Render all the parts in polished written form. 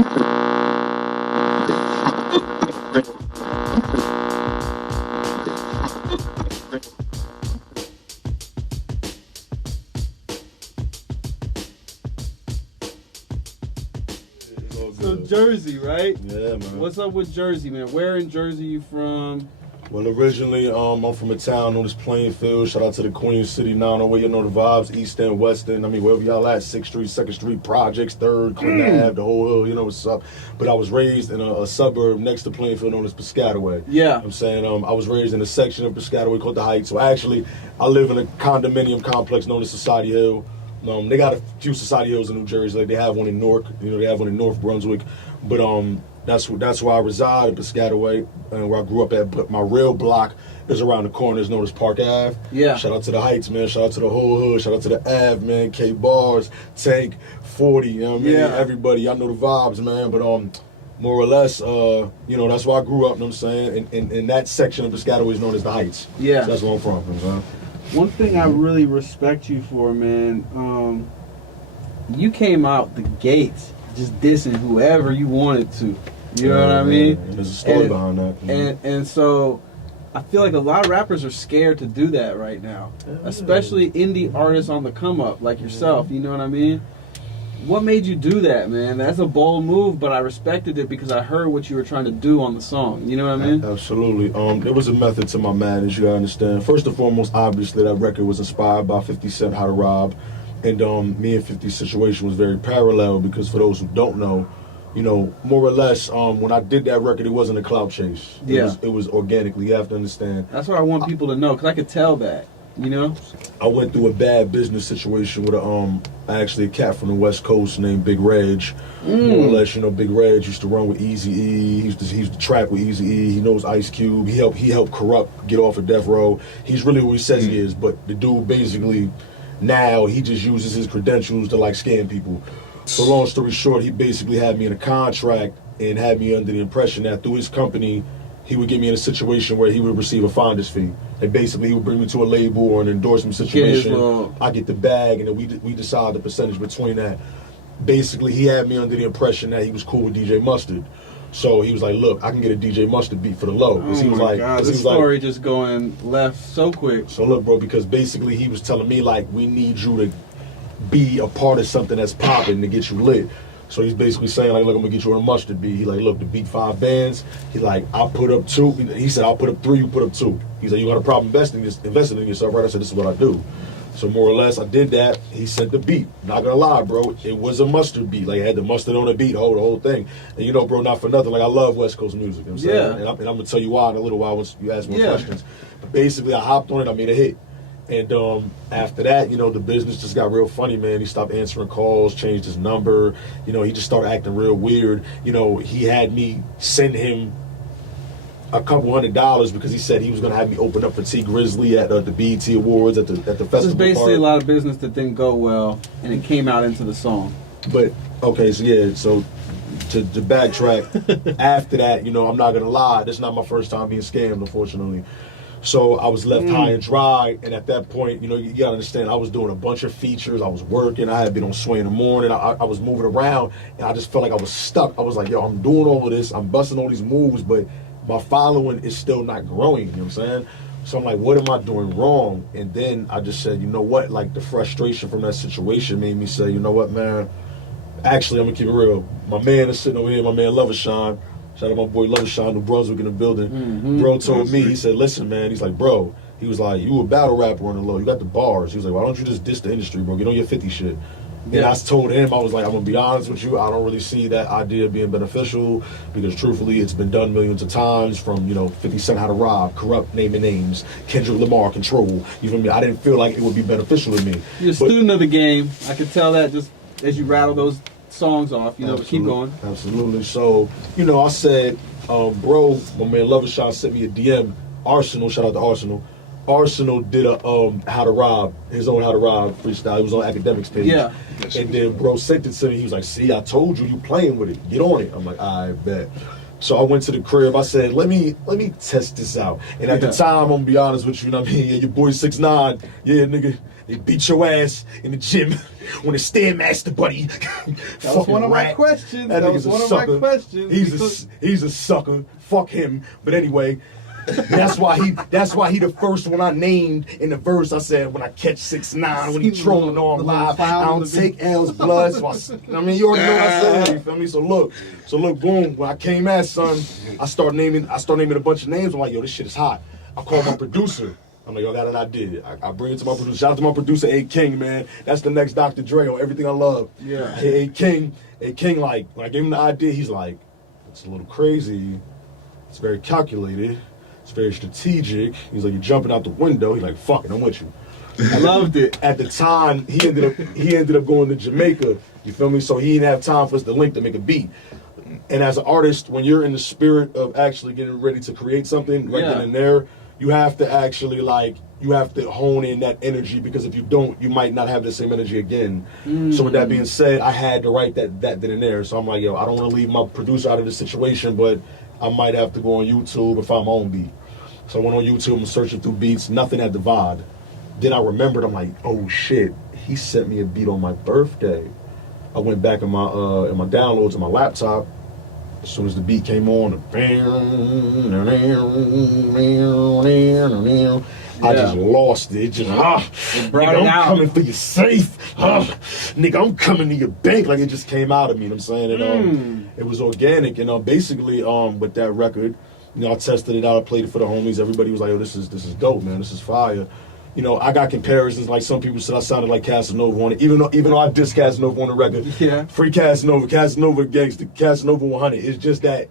So Jersey, right? Yeah, man. What's up with Jersey, man? Where in Jersey you from? Well, originally, I'm from a town known as Plainfield. Shout out to the Queen City, 908. You know the vibes, East End, West End. I mean, wherever y'all at, 6th Street, 2nd Street, Projects, 3rd, Clinton Ave, the whole hill, you know what's up. But I was raised in a suburb next to Plainfield known as Piscataway. Yeah. I'm saying I was raised in a section of Piscataway called the Heights. So actually, I live in a condominium complex known as Society Hill. They got a few Society Hills in New Jersey. Like they have one in Newark, they have one in North Brunswick. But that's where I reside in Piscataway, and where I grew up at. But my real block is around the corner. It's known as Park Ave. Yeah. Shout out to the Heights, man. Shout out to the whole hood. Shout out to the Ave, man. K Bars, Tank, 40. You know what I mean? Yeah. Everybody, I know the vibes, man. But more or less, that's where I grew up. You know what I'm saying? And that section of Piscataway is known as the Heights. Yeah. So that's where I'm from, man. One thing I really respect you for, man, you came out the gates just dissing whoever you wanted to. You know what I mean? And there's a story behind that. And so I feel like a lot of rappers are scared to do that right now, especially indie artists on the come up like yourself. You know what I mean? What made you do that, man? That's a bold move, but I respected it because I heard what you were trying to do on the song. You know what I mean? Absolutely. There was a method to my madness, you gotta understand. First and foremost, obviously, that record was inspired by 50 Cent, How to Rob. And me and 50's situation was very parallel because for those who don't know, more or less, when I did that record, it wasn't a clout chase. It was organically. You have to understand. That's what I want people to know, because I could tell that, I went through a bad business situation with actually a cat from the West Coast named Big Reg. More or less, Big Reg used to run with Eazy-E. He used to track with Eazy-E. He knows Ice Cube. He helped Corrupt get off of death row. He's really who he says he is, but the dude basically now he just uses his credentials to scam people. So long story short, he basically had me in a contract and had me under the impression that through his company, he would get me in a situation where he would receive a finder's fee. And basically, he would bring me to a label or an endorsement situation. I get the bag, and then we decide the percentage between that. Basically, he had me under the impression that he was cool with DJ Mustard. So he was like, look, I can get a DJ Mustard beat for the low. Oh he was my God, this story just going left so quick. So look, bro, because basically he was telling me, we need you to be a part of something that's popping to get you lit. So he's basically saying, look, I'm gonna get you on a Mustard beat. He look, the beat 5 bands. He I'll put up 2. He said, I'll put up 3, you put up 2. He's like, you got a problem investing in yourself, right? I said, this is what I do. So more or less, I did that. He sent the beat. Not gonna lie, bro, it was a Mustard beat. It had the mustard on the beat, the whole thing. And bro, not for nothing, I love West Coast music. You know what I'm saying? And I'm gonna tell you why in a little while once you ask more questions. But basically, I hopped on it. I made a hit. And after that, the business just got real funny, man. He stopped answering calls, changed his number. He just started acting real weird. He had me send him a couple $100 because he said he was going to have me open up for T Grizzly at the BET Awards at the festival. It's basically a lot of business that didn't go well, and it came out into the song. But, okay, so to backtrack, after that, I'm not going to lie, this is not my first time being scammed, unfortunately. So I was left high and dry, and at that point, you gotta understand, I was doing a bunch of features, I was working, I had been on Sway in the Morning, I was moving around, and I just felt like I was stuck. I was like, yo, I'm doing all of this, I'm busting all these moves, but my following is still not growing, you know what I'm saying? So I'm like, what am I doing wrong? And then I just said, you know what, the frustration from that situation made me say, you know what, man, actually, I'm gonna keep it real. My man is sitting over here, my man Lovershawn. Shout out my boy Lovershawn, New Brunswick in the building. Bro told me, he said, listen, man, he's like, bro, he was like, you a battle rapper on the low, you got the bars. He was like, why don't you just diss the industry, bro? Get on your 50 shit. And I told him, I was like, I'm gonna be honest with you, I don't really see that idea being beneficial because truthfully, it's been done millions of times from, 50 Cent How to Rob, Corrupt, naming names, Kendrick Lamar, Control. You feel me? I didn't feel like it would be beneficial to me. You're a student of the game. I could tell that just as you rattle those songs off, but keep going. Absolutely. So, I said, bro, my man Lovershawn sent me a DM. Arsenal, shout out to Arsenal. Arsenal did a How to Rob, his own How to Rob freestyle. It was on Academics page. Yeah. And then bro sent it to me. He was like, see, I told you playing with it. Get on it. I'm like, I bet. So I went to the crib. I said, let me test this out. And at the time, I'm gonna be honest with you, you know what I mean? Yeah, your boy 6'9". Yeah, nigga. They beat your ass in the gym when it's Stairmaster, buddy. That was one of my questions. That was one of my questions. He's a sucker. Fuck him. But anyway, that's why he the first one I named in the verse. I said when I catch 6ix9ine when he trolling on live, I don't take L's blood. So I mean, you already know what I said. You feel me? So look, boom. When I came at son, I start naming a bunch of names. I'm like, yo, this shit is hot. I call my producer. I'm like, yo, I got an idea. I bring it to my producer. Shout out to my producer, A King, man. That's the next Dr. Dre on everything I love. Yeah. Hey, A King, like, when I gave him the idea, he's like, it's a little crazy. It's very calculated. It's very strategic. He's like, you're jumping out the window. He's like, fuck it, I'm with you. I loved it. At the time, he ended up going to Jamaica. You feel me? So he didn't have time for us to link to make a beat. And as an artist, when you're in the spirit of actually getting ready to create something right then and there, you have to actually you have to hone in that energy, because if you don't, you might not have the same energy again. So with that being said, I had to write that then and there. So I'm like, yo, I don't want to leave my producer out of the situation, but I might have to go on YouTube and find my own beat. So I went on YouTube and searching through beats, nothing at the VOD. Then I remembered, I'm like, oh shit, he sent me a beat on my birthday. I went back in my downloads on my laptop. As soon as the beat came on, I just lost it. Just nigga, I'm coming for your safe. Nigga, I'm coming to your bank. Like, it just came out of me. You know what I'm saying? And it was organic. And basically, with that record, you know, I tested it out. I played it for the homies. Everybody was like, "Yo, this is dope, man. This is fire." You know, I got comparisons. Like, some people said I sounded like Casanova on it, even though I dissed Casanova on the record. Yeah. Free Casanova Gangsta, Casanova 100. It's just that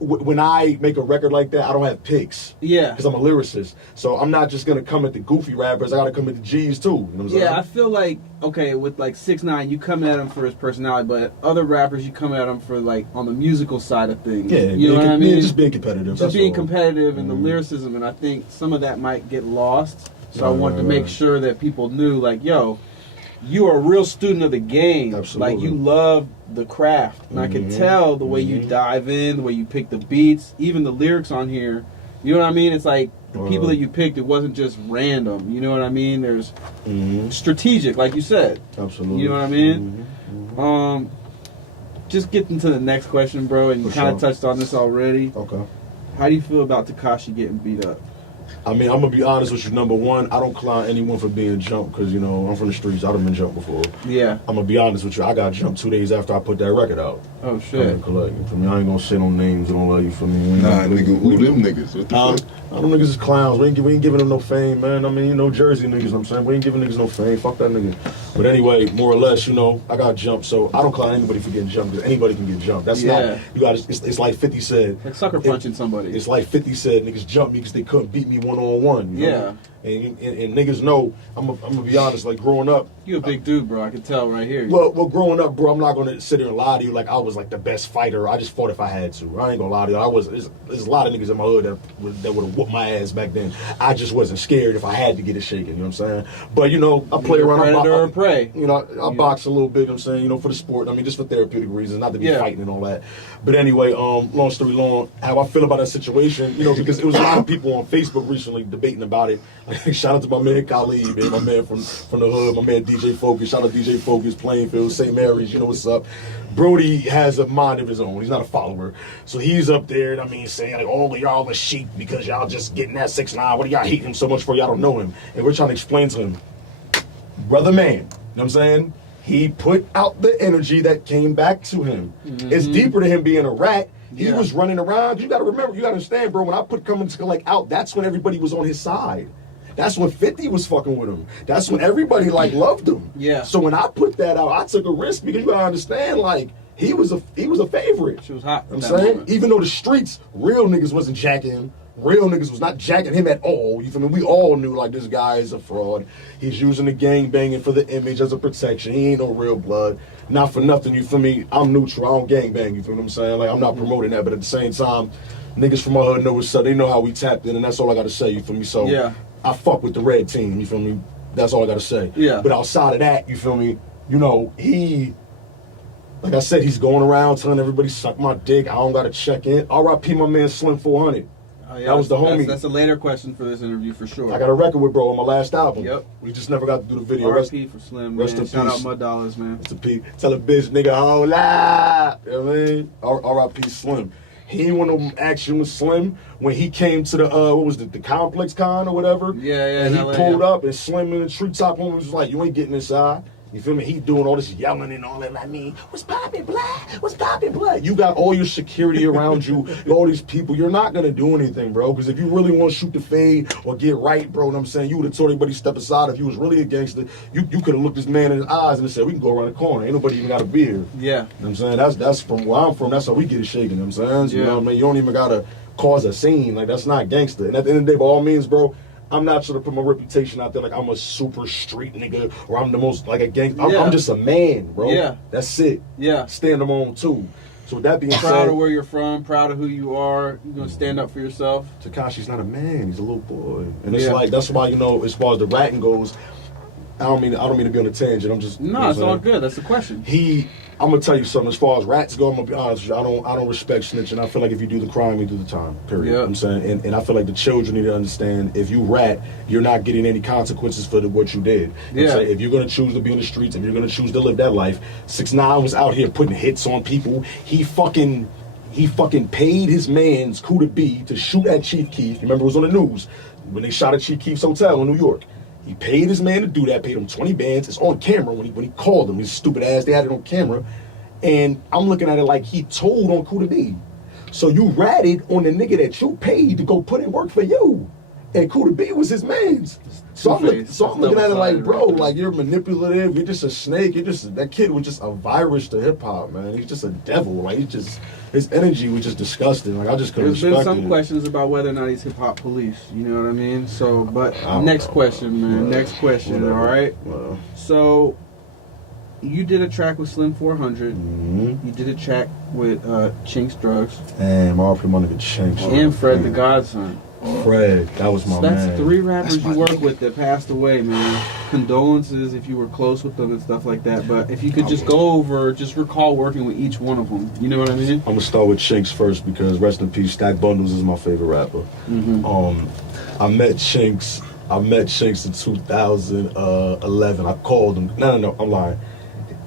when I make a record like that, I don't have picks. Yeah. Because I'm a lyricist. So I'm not just going to come at the goofy rappers. I got to come at the G's too. You know what I'm saying? Yeah, I feel like, okay, with like 6ix9ine, you come at him for his personality, but other rappers, you come at him for like on the musical side of things. Yeah, you know what I mean? Just being competitive. Just being competitive and the lyricism, and I think some of that might get lost. So I wanted to make sure that people knew, like, yo, you are a real student of the game. Absolutely. Like, you love the craft. And I could tell the way you dive in, the way you pick the beats, even the lyrics on here. You know what I mean? It's like the people that you picked, it wasn't just random. You know what I mean? There's strategic, like you said. Absolutely. You know what I mean? Just getting to the next question, bro, and you kind of touched on this already. Okay. How do you feel about Tekashi getting beat up? I mean, I'm going to be honest with you. Number one, I don't clown anyone for being jumped because, you know, I'm from the streets. I've been jumped before. Yeah. I'm going to be honest with you. I got jumped 2 days after I put that record out. Oh, shit. For me, I ain't going to say no names. I don't love you for me. Nah, nigga, who them niggas? What the fuck? I don't niggas is clowns. We ain't giving them no fame, man. I mean, you know, Jersey niggas, you know what I'm saying? We ain't giving niggas no fame. Fuck that nigga. But anyway, more or less, you know, I got jumped, so I don't clown anybody for getting jumped, because anybody can get jumped. That's not, you got it's like 50 said. Like sucker punching somebody. It's like 50 said, niggas jumped me because they couldn't beat me one-on-one. You know? And niggas know, I'm gonna be honest, like growing up. You a big dude, bro. I can tell right here. Well, growing up, bro, I'm not gonna sit here and lie to you like I was like the best fighter. I just fought if I had to. I ain't gonna lie to you. There's a lot of niggas in my hood that would have whooped my ass back then. I just wasn't scared if I had to get it shaken. You know what I'm saying? But you know, I play around. Predator or prey. You know, I box a little bit. You know what I'm saying? You know, for the sport. I mean, just for therapeutic reasons, not to be fighting and all that. But anyway, long story long, how I feel about that situation, you know, because it was a lot of people on Facebook recently debating about it. Shout out to my man Khalid, man, my man from the hood, my man DJ Focus. Shout out to DJ Focus, Plainfield, St. Mary's, you know what's up. Brody has a mind of his own. He's not a follower. So he's up there, and I mean, saying like, all of y'all are sheep because y'all just getting that 6ix9ine. What do y'all hate him so much for? Y'all don't know him. And we're trying to explain to him, brother man, you know what I'm saying? He put out the energy that came back to him. It's deeper to him being a rat. He was running around. You got to remember, you got to understand, bro, when I put Coming to Collect out, that's when everybody was on his side. That's when 50 was fucking with him. That's when everybody like loved him. Yeah. So when I put that out, I took a risk because you gotta understand, like, he was a favorite. She was hot. You know what I'm saying? Moment. Even though the streets, real niggas wasn't jacking him. Real niggas was not jacking him at all. You feel me? We all knew like this guy is a fraud. He's using the gang banging for the image as a protection. He ain't no real blood. Not for nothing, you feel me? I'm neutral. I don't gang bang, you feel what I'm saying? Like, I'm not promoting that, but at the same time, niggas from my hood know what's up. They know how we tapped in, and that's all I gotta say, you feel me? So I fuck with the red team, you feel me? That's all I gotta say. Yeah. But outside of that, you feel me? You know, like I said, he's going around telling everybody suck my dick. I don't gotta check in. R.I.P. my man Slim 400. Oh, yeah, That was the homie. That's a later question for this interview for sure. I got a record with bro on my last album. Yep. We just never got to do the video. R.I.P. for Slim, rest man. in Shout peace. out Mud Dollars, man. Rest in peace. Tell a bitch nigga hold up. You know what I mean? R.I.P. Slim. He ain't want no action with Slim when he came to the what was it, the Complex Con or whatever. Yeah, And he in LA, pulled yeah. up and Slim in the treetop woman was like, "You ain't getting inside." You feel me? He doing all this yelling and all that. Like, me, what's poppin', blood? What's poppin', blood? You got all your security around you, all these people. You're not gonna do anything, bro. Because if you really want to shoot the fade or get right, bro, what I'm saying, you would have told everybody step aside. If you was really a gangster, you could have looked this man in his eyes and said, "We can go around the corner. Ain't nobody even got a beer." You know Yeah. what I'm saying? That's from where I'm from. That's how we get it shaken. You know what I'm saying? So, you Yeah. know what I mean? You don't even gotta cause a scene. Like, that's not gangster. And at the end of the day, by all means, bro, I'm not trying to put my reputation out there like I'm a super street nigga or I'm the most like a gangster. I'm just a man, bro. Yeah. That's it. Yeah. Stand on my own too. So with that being Proud said, of where you're from, proud of who you are. You're going to stand up for yourself. Takashi's not a man. He's a little boy, and it's Yeah. like that's why, you know, as far as the ratting goes, I don't mean to be on a tangent. I'm just, you know No, what it's I'm all saying? good. That's the question. I'm gonna tell you something. As far as rats go, I'm gonna be honest with you. I don't respect snitching. I feel like if you do the crime, you do the time. Period. Yeah. You know what I'm saying, and I feel like the children need to understand. If you rat, you're not getting any consequences for what you did. You know what I'm Yeah. saying? If you're gonna choose to be in the streets, if you're gonna choose to live that life, 6ix9ine was out here putting hits on people. He fucking paid his man's coup to be to shoot at Chief Keef. You remember it was on the news when they shot at Chief Keef's hotel in New York. He paid his man to do that, paid him 20 bands. It's on camera when he called him. His stupid ass, they had it on camera. And I'm looking at it like he told on coup to be. So you ratted on the nigga that you paid to go put in work for you. And coup to be was his man's. So I'm looking at it like, bro, like you're manipulative. You're just a snake. That kid was just a virus to hip hop, man. He's just a devil. Like his energy was just disgusting. Like I just couldn't There's been respect some it. questions about whether or not he's hip hop police. You know what I mean? So, but I don't next know. question, man. Whatever. Next question. Whatever. All right. Well, So, you did a track with Slim 400. mhm. You did a track with Chinks Drugs And my RP money could change. and Fred the Godson. Fred, that was my So that's man. 3 rappers That's my you work nigga. with that passed away, man. Condolences if you were close with them and stuff like that. But if you could just go over, just recall working with each one of them. You know what I mean? I'm gonna start with Chinks first because rest in peace, Stack Bundles is my favorite rapper. Mm-hmm. I met Chinks in 2011. I called him. No, I'm lying.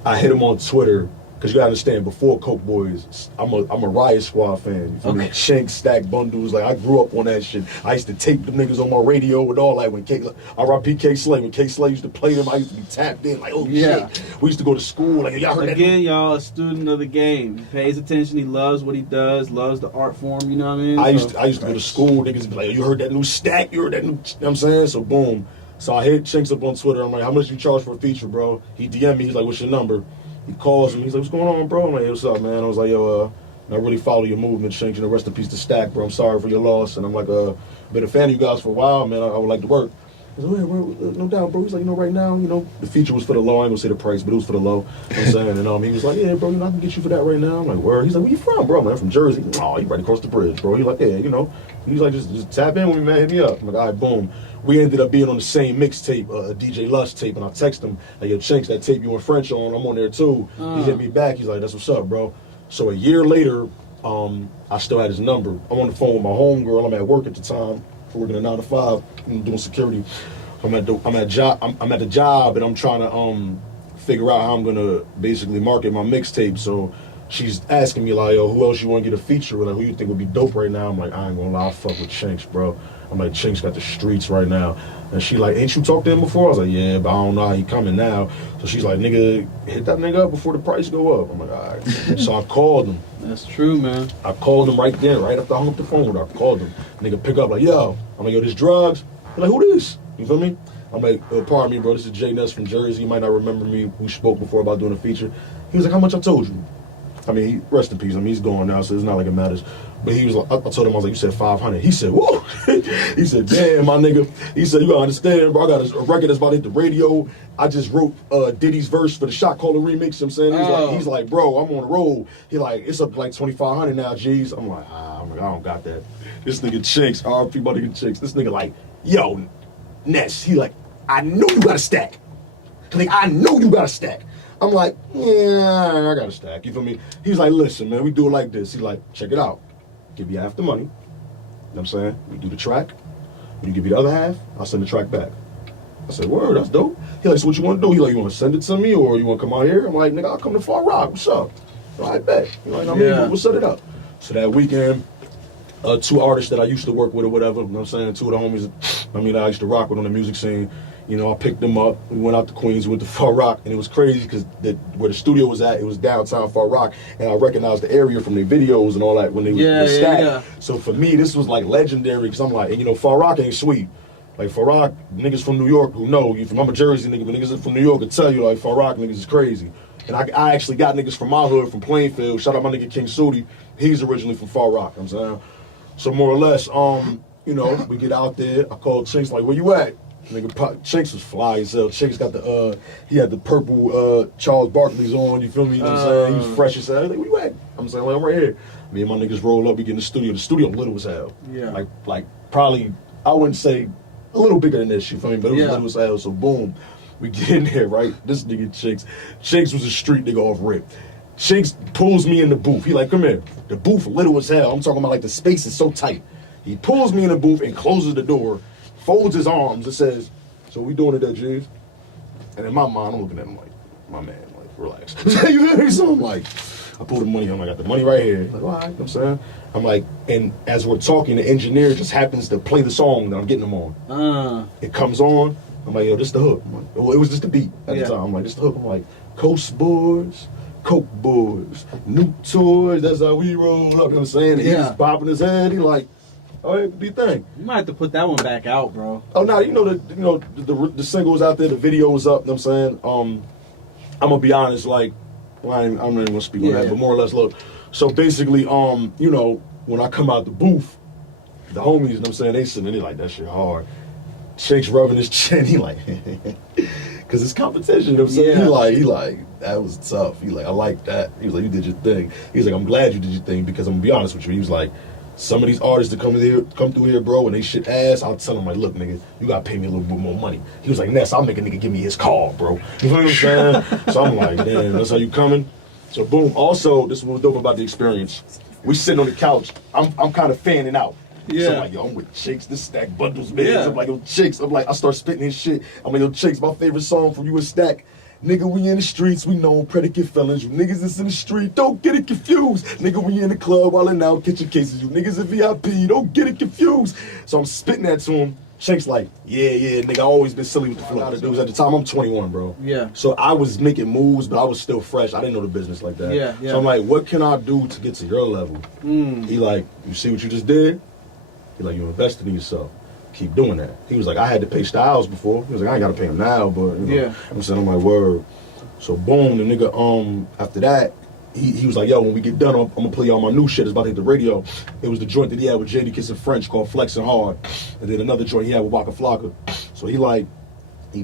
I hit him on Twitter because you gotta understand. Before Coke Boys, I'm a Riot Squad fan. You feel me? Okay. Chinks, Stack Bundles, like I grew up on that shit. I used to tape them niggas on my radio and all that. When R.I.P. K Slay, when K Slay used to play them, I used to be tapped in like, oh Yeah. shit. We used to go to school like, y'all heard Again, y'all, a student of the game. He pays attention. He loves what he does. Loves the art form. You know what I mean? I used to go to school, niggas be like, you heard that new stack? You heard that new, you know what I'm saying? So boom. So I hit Chinks up on Twitter. I'm like, how much you charge for a feature, bro? He DM me, he's like, what's your number? He calls me, he's like, what's going on, bro? I'm like, hey, what's up, man? I was like, yo, I really follow your movement, Chinks, and the rest in peace to Stack, bro. I'm sorry for your loss. And I'm like, been a fan of you guys for a while, man. I would like to work. I was like, yeah, bro, no doubt, bro. He's like, right now, the feature was for the low. I ain't gonna say the price, but it was for the low. You know what I'm saying? And he was like, yeah, bro, I can get you for that right now. I'm like, where? He's like, where you from, bro? I'm like, I'm from Jersey. Oh, you right across the bridge, bro. He's like, yeah, He's like, just tap in with me, man. Hit me up. I'm like, all right, boom. We ended up being on the same mixtape, a DJ Lust tape, and I text him, like, yo, Chinks, that tape you in French on, I'm on there too. He hit me back. He's like, that's what's up, bro. So a year later, I still had his number. I'm on the phone with my homegirl. I'm at work at the time, working a 9 to 5, doing security. I'm at the job, and I'm trying to figure out how I'm gonna basically market my mixtape. So she's asking me like, yo, who else you want to get a feature with? Like, who you think would be dope right now? I'm like, I ain't gonna lie, I fuck with Chinks, bro. I'm like, Chinks got the streets right now. And she like, ain't you talked to him before? I was like, yeah, but I don't know how he coming now. So she's like, nigga, hit that nigga up before the price go up. I'm like, all right. So I called him. That's true, man. I called him right then, right after I hung up the phone with her. I called him. Nigga pick up like, yo. I'm like, yo, this drugs. He's like, who this? You feel me? I'm like, pardon me, bro. This is J-Ness from Jersey. You might not remember me. We spoke before about doing a feature. He was like, how much I told you? I mean, rest in peace. I mean, he's gone now, so it's not like it matters. But he was like, I told him, I was like, you said 500. He said, whoa. He said, damn, my nigga. He said, you gotta understand, bro. I got a record that's about to hit the radio. I just wrote Diddy's verse for the Shot Caller remix. You know what I'm saying? He's like, bro, I'm on the road. He like, it's up to like 2,500 now, G's. I'm like, I don't got that. This nigga Chinks, RP my nigga Chinks. This nigga like, yo, Ness. He like, I know you got a stack. Like, I know you got a stack. I'm like, yeah, I got a stack. You feel me? He's like, listen, man, we do it like this. He's like, check it out. Give you half the money. what I'm saying? We do the track. When you give me the other half, I'll send the track back. I said, word, that's dope. He like, so what you want to do? He like, you want to send it to me or you want to come out here? I'm like, nigga, I'll come to Far Rock. What's up? All right, bet. You know what I mean? Yeah. We'll set it up. So that weekend, 2 artists that I used to work with or whatever, you know what I'm saying? 2 of the homies, I used to rock with on the music scene. You know, I picked them up. We went out to Queens, went to Far Rock, and it was crazy because where the studio was at, it was downtown Far Rock, and I recognized the area from their videos and all that when they were stacked. Yeah. So for me, this was like legendary because I'm like, and you know, Far Rock ain't sweet. Like Far Rock, niggas from New York who know, I'm a Jersey nigga, but niggas from New York will tell you like Far Rock niggas is crazy. And I actually got niggas from my hood, from Plainfield. Shout out my nigga King Sudi. He's originally from Far Rock, you know what I'm saying? So more or less, you know, we get out there. I called Chinks like, where you at? Nigga, Chinks was fly as hell. Chinks got he had the purple Charles Barkley's on, you feel me? You know what I'm saying? He was fresh as hell. Like, where you at? I'm saying, like, I'm right here. Me and my niggas roll up, we get in the studio. The studio little as hell. Yeah. Like probably, I wouldn't say a little bigger than this, you feel me? But it was Yeah. little as hell, so boom. We get in there, right? This nigga Chinks was a street nigga off rip. Chinks pulls me in the booth. He like, come here. The booth little as hell. I'm talking about like the space is so tight. He pulls me in the booth and closes the door, folds his arms and says, so we doing it at G's? And in my mind, I'm looking at him like, my man, like, relax. You feel me? So I'm like, I pull the money on. I got the money right here. Like, all right, you know what I'm saying? I'm like, and as we're talking, the engineer just happens to play the song that I'm getting them on. It comes on. I'm like, yo, this the hook. I'm like, well, it was just the beat at the time. I'm like, this the hook. I'm like, Coast Boys, Coke Boys, new toys, that's how we roll up. You know what I'm saying? And he was bopping his head. He like, all right, do you think? You might have to put that one back out, bro. Oh no, the single was out there, the video was up. You know what I'm saying? I'm gonna be honest, like, well, I'm not even gonna speak on that, but more or less, look. So basically, you know, when I come out the booth, the homies, you know what I'm saying, they sitting there, they like, that shit hard. Chinks rubbing his chin, he like, cause it's competition, you know what I'm saying? He like, that was tough. He like, I like that. He was like, you did your thing. He was like, I'm glad you did your thing because I'm gonna be honest with you. He was like, some of these artists that come through here, bro, and they shit ass, I'll tell them like, look, nigga, you gotta pay me a little bit more money. He was like, Ness, I'll make a nigga give me his car, bro. You know what I'm saying? So I'm like, damn, that's how you coming? So boom. Also, this is what was dope about the experience. We sitting on the couch. I'm kind of fanning out. So I'm like, yo, I'm with Chicks. This Stack bundles, man. Yeah. I'm like, yo, Chicks. I'm like, I start spitting his shit. I'm like, yo, Chicks, my favorite song from you and Stack. Nigga, we in the streets, we know predicate felons. You niggas that's in the street, don't get it confused. Nigga, we in the club, while in out kitchen cases. You niggas in VIP, don't get it confused. So I'm spitting that to him. Shank's like, yeah, nigga, I always been silly with the flow. Dudes at the time, I'm 21, bro. Yeah. So I was making moves, but I was still fresh. I didn't know the business like that. Yeah. So I'm like, what can I do to get to your level? He like, you see what you just did? He like, you invested in yourself. Keep doing that. He was like, I had to pay Styles before. He was like, I ain't gotta pay him now, but you know. I'm saying, I'm like, word. So boom, the nigga, after that, he was like, yo, when we get done, I'm gonna play all my new shit. It's about to hit the radio. It was the joint that he had with JD Kiss and French called Flexin' Hard. And then another joint he had with Waka Flocka. So he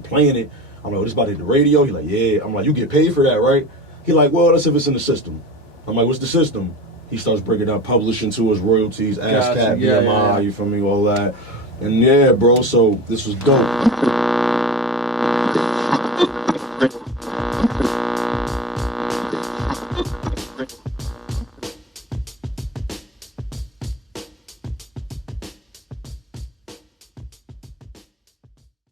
playing it. I'm like, oh, this about to hit the radio? He like, yeah. I'm like, you get paid for that, right? He like, well, that's if it's in the system. I'm like, what's the system? He starts breaking down publishing tours, royalties, ASCAP, BMI, you feel me, all that. And yeah, bro, so this was dope.